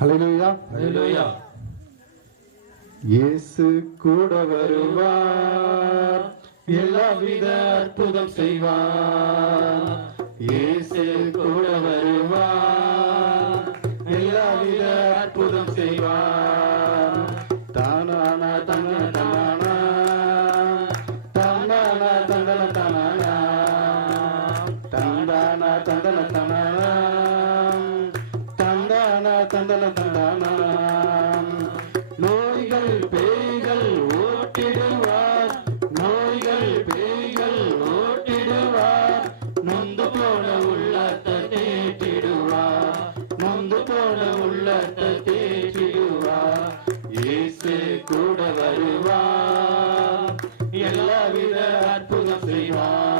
ஹalleluya. ஹalleluya. இயேசு கூட வருவார். எல்லாவித அற்புதம் செய்வார். இயேசு கூட வருவார். எல்லாவித அற்புதம் செய்வார். தந்தன நோய்கள் பேய்கள் ஓட்டிடுவார். நோய்கள் பேய்கள் ஓட்டிடுவார். நொந்து போன உள்ளத்தை தேற்றிடுவார். நொந்து போன உள்ளத்தை தேற்றிடுவார். இயேசு கூட வருவார். எல்லாவித அற்புதம் செய்வார்.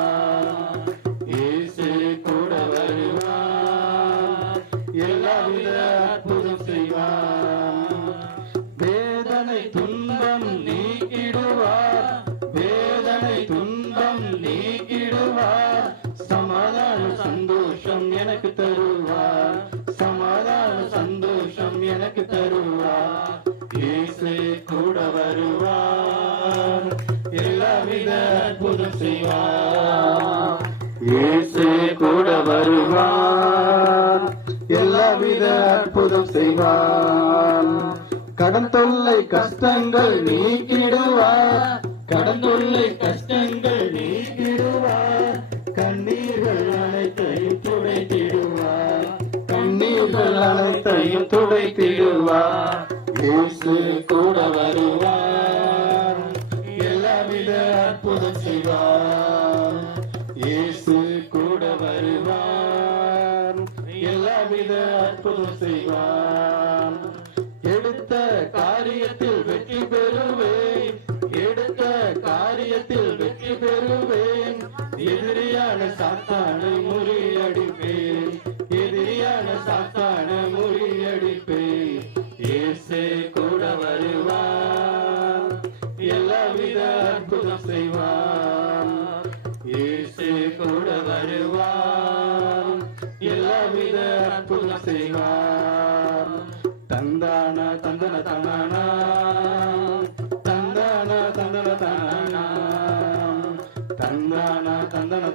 துன்பம் நீக்கிடுவார். சமாதான சந்தோஷம் எனக்கு தருவார். சமாதான சந்தோஷம் எனக்கு தருவார். இயேசு கூட வருவார். எல்லாவித அற்புதம் செய்வார். இயேசு கூட வருவார். எல்லாவித அற்புதம் செய்வார். கடன் தொல்லை கஷ்டங்கள் நீக்கிடுவார். கடந்துள்ள கஷ்டங்கள் நீக்கிடுவார். கண்ணீர்கள் அனைத்தையும் துடைத்திடுவார். கண்ணீர்கள் அனைத்தையும் துடைத்திடுவார். இயேசு கூட வருவார். எல்லாவித அற்புதம் செய்வார். இயேசு கூட வருவார். எல்லாவித அற்புதம் செய்வார். காரியத்தில் வெற்றி பெறுவேன். எதிரியான சாத்தானை முறியடிப்பேன். எதிரியான சாத்தானை முறியடிப்பேன். இயேசு கூட வருவார். எல்லாவித அற்புதம் செய்வார். இயேசு கூட வருவார். எல்லாவித அற்புதம் செய்வார். தந்தான தந்தன தனானா ತಂದನ ತಂದನ